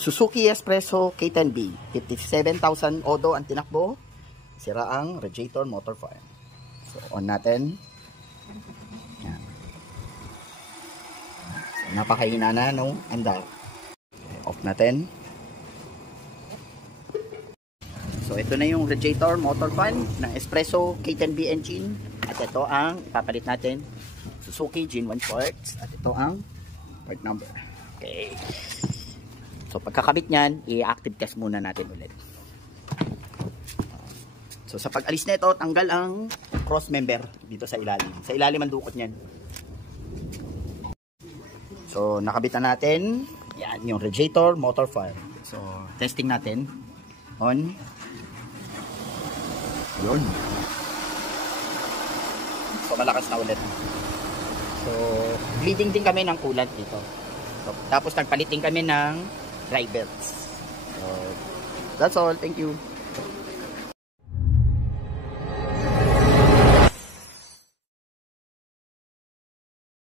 Suzuki Espresso K10B, 57,000 odo ang tinakbo. Sira ang radiator motor fan. So, on natin. Yan. So, napakahina na, no? Andar. Okay, off natin. So, ito na yung radiator motor fan ng Espresso K10B engine. At ito ang ipapalit natin. Suzuki Gen 1 parts. At ito ang part number. Okay. So, pagkakabit nyan, i-active test muna natin ulit. So, sa pag-alis na ito, tanggal ang cross member dito sa ilalim. Sa ilalim ang dukot nyan. So, nakabitan natin. Yan, yung radiator motor fan. So, testing natin. On. Yun. So, malakas na ulit. So, bleeding din kami ng coolant dito. So, tapos, nagpalit din kami ng dry belts. So, that's all. Thank you.